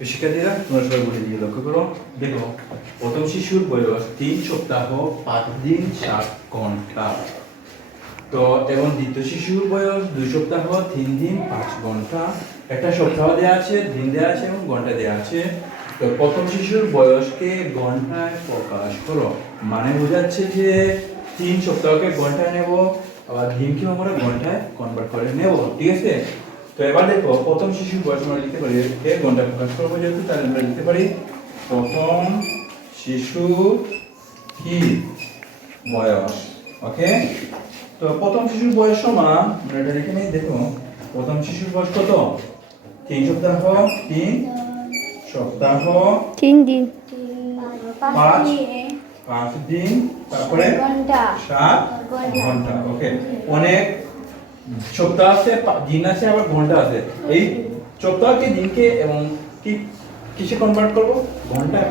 শিক্ষার্থীরা তোমরা সবাই বলে দিয়ে লক্ষ্য করো, দেখো, প্রথম শিশুর বয়স তিন সপ্তাহ, পাঁচ দিন, সাত ঘণ্টা। তো এবং দ্বিতীয় শিশুর বয়স দুই সপ্তাহ, তিন দিন, পাঁচ ঘণ্টা। একটা সপ্তাহ দেওয়া আছে, দিন দেওয়া আছে এবং ঘণ্টা দেওয়া আছে। তো প্রথম শিশুর বয়সকে ঘন্টায় প্রকাশ করো। মানে বোঝাচ্ছে যে তিন সপ্তাহকে ঘন্টায় নেব, আবার দিনকেও আমরা ঘন্টায় কনভার্ট করে নেব, ঠিক আছে? তো এবার দেখো প্রথম শিশুর বয়স আমরা লিখতে পারি এ ঘণ্টা প্রকাশ করব যেহেতু তাহলে আমরা লিখতে পারি প্রথম শিশু কি? বয়স ওকে তো প্রথম শিশুর বয়স সমান আমরা এটা লিখে নিই দেখো প্রথম শিশুর বয়স কত? তিন সপ্তাহ তিন সপ্তাহ তিন দিন। পাঁচ পাঁচ দিন তারপরে সাত ঘণ্টা। ওকে অনেক সপ্তাহ আছে দিন আছে আবার ঘণ্টা আছে। এই সপ্তাহকে দিনকে এবং কি কিসে কনভার্ট করব? ঘন্টায়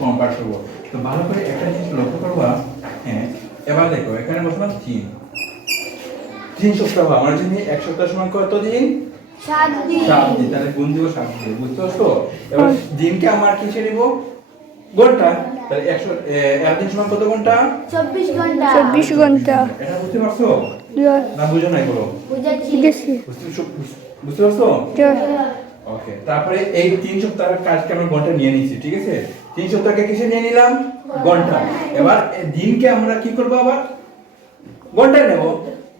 কনভার্ট করব। তো ভালো করে একটা জিনিস লক্ষ্য করবা হ্যাঁ এবার দেখো এখানে বসলাম তিন। তিন সপ্তাহ আমার জন্য এক সপ্তাহ সমান কত দিন? সাত দিন। তাহলে গুণ দিব সাত দিন বুঝতে পারছ? এবার দিনকে আমার কিসে নিব? ঘণ্টা। তাহলে একশো একদিন সমান কত ঘণ্টা? চব্বিশ ঘণ্টা। চব্বিশ ঘণ্টা। এটা বুঝতে পারছ? না বুঝো নাই বলো বুঝেছি। বুঝেছি বুঝতে বুঝতে পারছ? ওকে তারপরে এই তিন সপ্তাহের কাজকে আমরা ঘণ্টা নিয়ে নিচ্ছি ঠিক আছে? তিন সপ্তাহকে কিসে নিয়ে নিলাম? ঘণ্টা। এবার দিনকে আমরা কি করব আবার? ঘন্টায় নেব।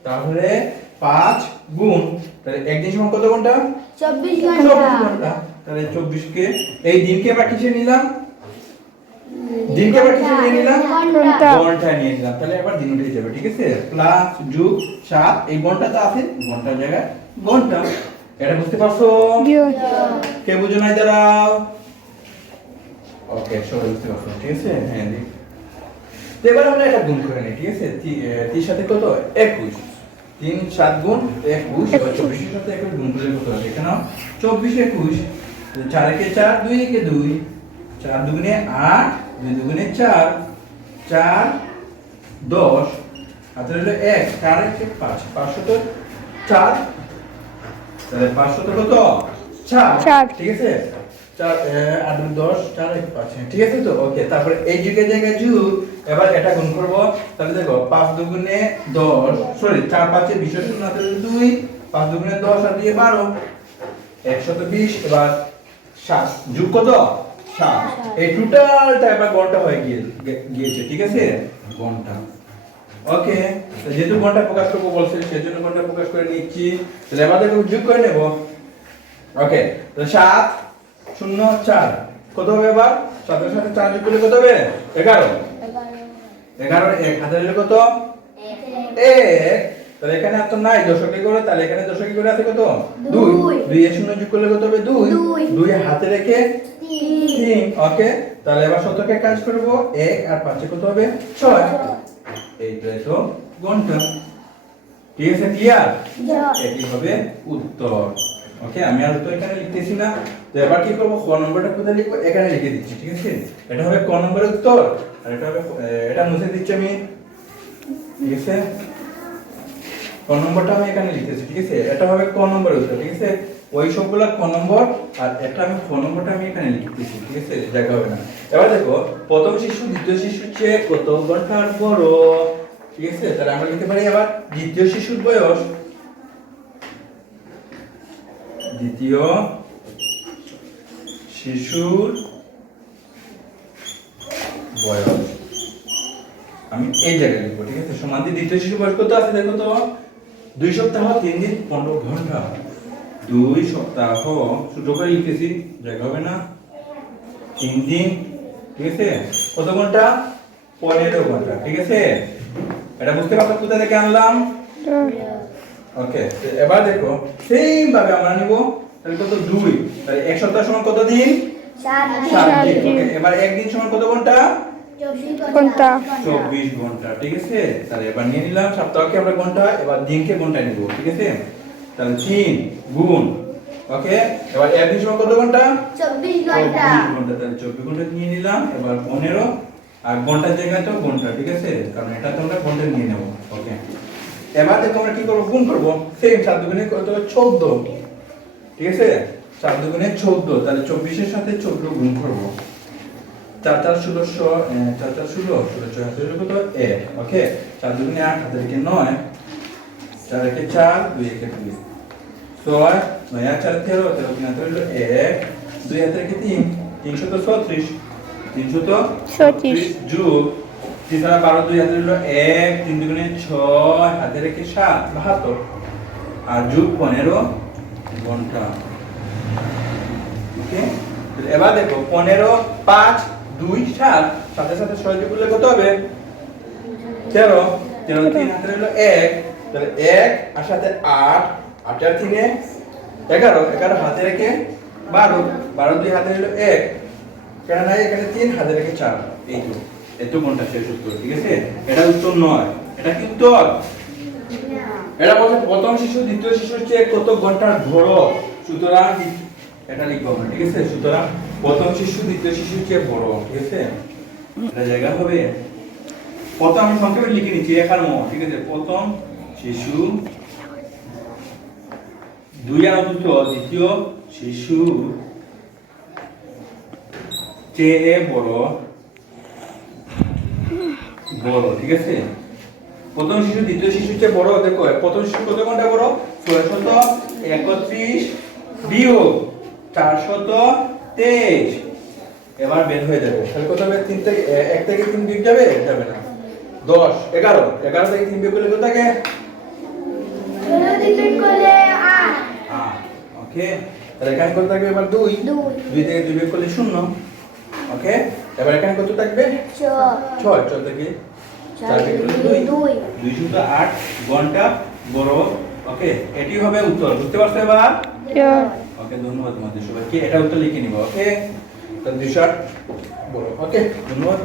তাহলে পাঁচ গুণ তাহলে একদিন সমান কত ঘণ্টা? চব্বিশ ঘণ্টা। তাহলে চব্বিশকে এই দিনকে আবার কিসে নিলাম? দিনকে আবার কিসে নিয়ে নিলাম? ঘণ্টা ঘন্টায় নিয়ে নিলাম। তাহলে এবার দিন উঠে যাবে ঠিক আছে? প্লাস যুগ সাত এই ঘণ্টা তো আছে ঘণ্টার জায়গায় ঘণ্টা এটা বুঝতে পারছ? কে বুঝো নাই দাঁড়াও। ওকে সবাই বুঝতে পারছ ঠিক আছে? হ্যাঁ এবার আমরা এটা গুণ করে নিই ঠিক আছে? তিন সাথে কত? একুশ। তিন সাত গুণ একুশ এবার চব্বিশের সাথে একুশ গুণ করলে কত হবে? এখানে চব্বিশ একুশ। চার একে চার দুই একে দুই। চার দুগুণে আট দুই দুগুণে চার চার দশ রইল এক চার একে পাঁচ পাঁচশো তো চার তাহলে পাঁচশো তো কত? চার। ঠিক আছে? চার আট দশ চার এক পাঁচ হ্যাঁ, ঠিক আছে তো? ওকে তারপরে এই যুগের জায়গায় যুগ এবার এটা গুণ করব তাহলে দেখো পাঁচ দুগুণে দশ সরি চার পাঁচে বিশ শূন্য হাতে দুই পাঁচ দুগুণে দশ আর দিয়ে বারো একশত বিশ এবার সাত যুগ কত? সাত এই টোটালটা এবার ঘণ্টা হয়ে গিয়ে গিয়েছে ঠিক আছে? ঘণ্টা। ওকে যেহেতু ঘণ্টা প্রকাশ করব বলছে সেজন্য ঘণ্টা প্রকাশ করে নিচ্ছি। তাহলে দেখো যোগ করে নেব। ওকে তো সাত শূন্য চার। কত হবে এবার? সাতের সাথে চার যোগ করলে কত হবে? এগারো। এগারো। এক হলে কত? এক। তাহলে এখানে এত নাই দশকে করে তাহলে এখানে দশকে করে আছে কত? দুই। দুই। এর শূন্য যোগ করলে কত হবে? দুই। দুই। হাতে রেখে তিন। ওকে তাহলে এবার শতকে কাজ করব। এক আর পাঁচে কত হবে? ছয়। এইটাই তো ঘণ্টা। ঠিক আছে ক্লিয়ার এটি হবে উত্তর। ওকে আমি আর উত্তর এখানে লিখতেছি না। তো এবার কি করব? ক নম্বরটা কোথায় লিখব? এখানে লিখে দিচ্ছি ঠিক আছে? এটা হবে ক নম্বরের উত্তর। আর এটা হবে এটা মুছে দিচ্ছি আমি। ঠিক আছে? নম্বরটা আমি এখানে লিখতেছি ঠিক আছে? এটা হবে ক উত্তর, ঠিক আছে? ওই সবগুলা ক নম্বর আর আমি নম্বরটা আমি এখানে লিখতেছি, ঠিক আছে? দেখা হবে না। এবার দেখো, প্রথম শিশু, দ্বিতীয় শিশুর চেয়ে কত ঘণ্টার বড়? ঠিক আছে? তাহলে আমরা লিখতে পারি আবার দ্বিতীয় শিশুর বয়স। দ্বিতীয় শিশুর বয়স। আমি এই জায়গায় লিখব, ঠিক আছে? সমান দ্বিতীয় শিশু বয়স কত আছে দেখো তো? দুই সপ্তাহ তিন দিন পনেরো ঘণ্টা দুই সপ্তাহ ছোট করে লিখেছি জায়গা হবে না। তিন দিন ঠিক আছে? কত ঘণ্টা পনেরো ঘণ্টা ঠিক আছে? এটা বুঝতে পারছ কোথা থেকে আনলাম? ওকে এবার দেখো সেম ভাবে আমরা নিব। তাহলে কত? দুই। তাহলে এক সপ্তাহ সমান কত দিন? সাত দিন। এবার একদিন সমান কত ঘণ্টা ঘণ্টা। চব্বিশ ঘণ্টা ঠিক আছে? তাহলে এবার নিয়ে নিলাম সপ্তাহকে আমরা ঘণ্টা এবার দিনকে ঘণ্টা নিব ঠিক আছে? তাহলে গুণ ওকে? এবার একদিন সমান কত ঘণ্টা? চব্বিশ ঘণ্টা। চব্বিশ ঘণ্টা তাহলে চব্বিশ ঘণ্টা নিয়ে নিলাম এবার পনেরো আর ঘণ্টার জায়গায় তো ঘণ্টা ঠিক আছে? কারণ এটা তো আমরা ঘণ্টা নিয়ে নেব ওকে? এবার দেখো আমরা কি করব গুণ করব। সেম সাত দুগুণে কত? হবে চোদ্দ ঠিক আছে? চার দুগুণে চোদ্দ তাহলে চব্বিশের সাথে চোদ্দ গুণ করব। চার ষোলোশো চার চার ষোলো ষোলো কত এক ওকে চার দুগুণে আট হাতে রেখে নয় চার একে চার দুই একে দুই ছয় নয় আর চার তেরো তেরো তিন হাতে হলো এক দুই হাতে রেখে তিন ছত্রিশ ছত্রিশ। তিন বারো দুই হাতে হলো এক তিন দুগুণে ছয় হাতে রেখে সাত বাহাত্তর আর যোগ পনেরো ঘণ্টা ওকে এবার দেখো পনেরো পাঁচ দুই সাত, সাথে সাথে ছয় করলে কত হবে? তেরো। তেরো তিন হাতে হলো এক। তাহলে এক আর সাথে আট আট আর তিনে এগারো। এগারো হাতে রেখে বারো। বারো দুই হাতে হলো এক। কেন নাই? এখানে তিন হাতে রেখে চার। এই তো। এত কোনটা শেষ উত্তর, ঠিক আছে? এটা উত্তর নয়। এটা কি উত্তর? এটা বলছে প্রথম শিশু, দ্বিতীয় শিশুর চেয়ে কত ঘণ্টার ধরো? সুতরাং এটা লিখব ঠিক আছে? সুতরাং প্রথম শিশু, দ্বিতীয় শিশুর চেয়ে বড়, ঠিক আছে? এটা জায়গা হবে। প্রথম আমি সংক্ষেপে লিখে নিচ্ছি একার ম, ঠিক আছে? প্রথম শিশু, দুই আর দুটো দ্বিতীয় শিশু চেয়ে বড়? বড়, ঠিক আছে? প্রথম শিশু, দ্বিতীয় শিশুর চেয়ে বড়? দেখো, প্রথম শিশু কত ঘণ্টা বড়? ছয়শত একত্রিশ বিয়োগ চারশত তেইশ। এবার বের হয়ে যাবে। তাহলে কত হবে? তিন থেকে এক থেকে তিন বিয়োগ যাবে? যাবে না। দশ এগারো। এগারো থেকে তিন বিয়োগ করলে কত থাকে? ওকে। তাহলে এখানে কত থাকবে? এবার দুই। দুই। থেকে দুই বিয়োগ করলে শূন্য। ওকে। এবার এখানে কত থাকবে? ছয়। ছয়। থেকে চার দুই। দুই। শূন্য আট ঘণ্টা বড়। ওকে। এটি হবে উত্তর। বুঝতে পারছ এবার? ওকে ধন্যবাদ তোমাদের সবাইকে। এটা উত্তর লিখে নিব ওকে? দুইশো আট বলো ওকে? ধন্যবাদ।